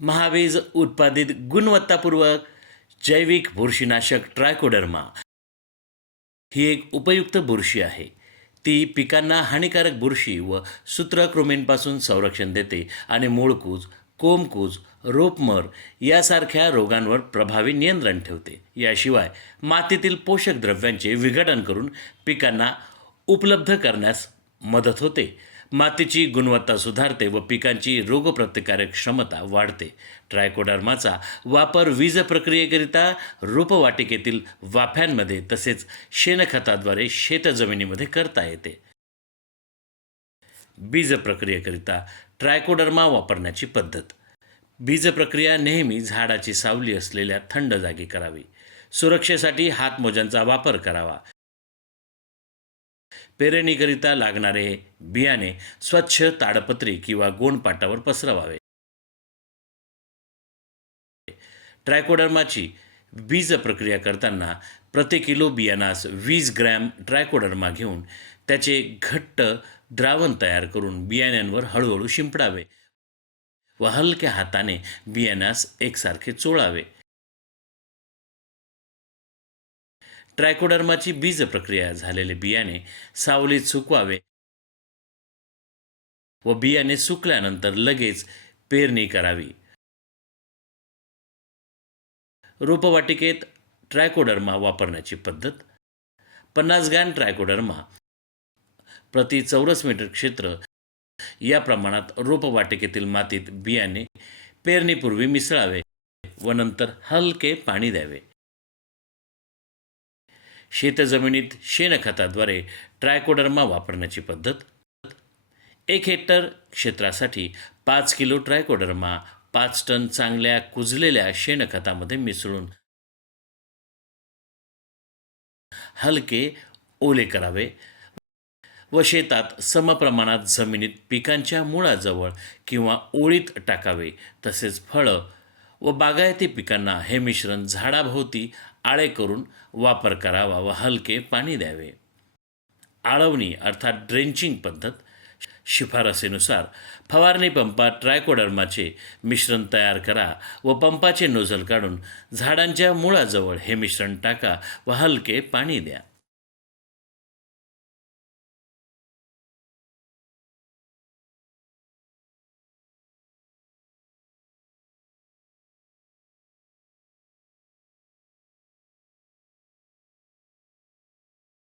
महाबीज उत्पादित गुणवत्तापूर्वक जैविक बुरशीनाशक ट्रायकोडर्मा ही एक उपयुक्त बुरशी आहे. ती पिकांना हानिकारक बुरशी व सूत्रकृमींपासून संरक्षण देते आणि मूळकूज, कोंबकूज, रोपमर यासारख्या रोगांवर प्रभावी नियंत्रण ठेवते. याशिवाय मातीतील पोषक द्रव्यांचे विघटन करून पिकांना उपलब्ध करण्यास मदत होते. मातीची गुणवत्ता सुधारते व पिकांची रोगप्रतिकारक क्षमता वाढते. ट्रायकोडर्माचा वापर वीज प्रक्रियेकरिता रोपवाटिकेतील वाफ्यांमध्ये तसेच शेणखताद्वारे शेतजमिनीमध्ये करता येते. बीज प्रक्रियेकरिता ट्रायकोडर्मा वापरण्याची पद्धत. बीज प्रक्रिया नेहमी झाडाची सावली असलेल्या थंड जागी करावी. सुरक्षेसाठी हातमोज्यांचा वापर करावा. पेरणीकरिता लागणारे बियाणे स्वच्छ ताडपत्री किंवा गोणपाटावर पसरवावे. ट्रायकोडर्माची बीज प्रक्रिया करताना प्रति किलो बियाणास 20 ग्रॅम ट्रायकोडर्मा घेऊन त्याचे घट्ट द्रावण तयार करून बियाण्यांवर हळूहळू शिंपडावे व हलक्या हाताने बियाण्यास एकसारखे चोळावे. ट्रायकोडर्माची बीज प्रक्रिया झालेले बियाणे सावलीत सुकवावे व बियाणे सुकल्यानंतर लगेच पेरणी करावी. रोपवाटिकेत ट्रायकोडर्मा वापरण्याची पद्धत. 50 ग्रॅम ट्रायकोडर्मा प्रति चौरस मीटर क्षेत्र या प्रमाणात रोपवाटिकेतील मातीत बियाणे पेरणीपूर्वी मिसळावे व नंतर हलके पाणी द्यावे. शेतजमिनीत शेणखताद्वारे ट्रायकोडर्मा वापरण्याची पद्धत. 1 हेक्टर क्षेत्रासाठी 5 किलो ट्रायकोडर्मा 5 टन चांगल्या कुजलेल्या शेणखतामध्ये मिसळून हलके ओले करावे व शेतात समप्रमाणात जमिनीत पिकांच्या मुळाजवळ किंवा ओळीत टाकावे. तसेच फळं व बागायती पिकांना हे मिश्रण झाडाभोवती आळे करून वापर करावा व हलके पाणी द्यावे. आळवणी अर्थात ड्रेंचिंग पद्धत. शिफारसीनुसार फवारणी पंपात ट्रायकोडर्माचे मिश्रण तयार करा व पंपाचे नोझल काढून झाडांच्या मुळाजवळ हे मिश्रण टाका व हलके पाणी द्या.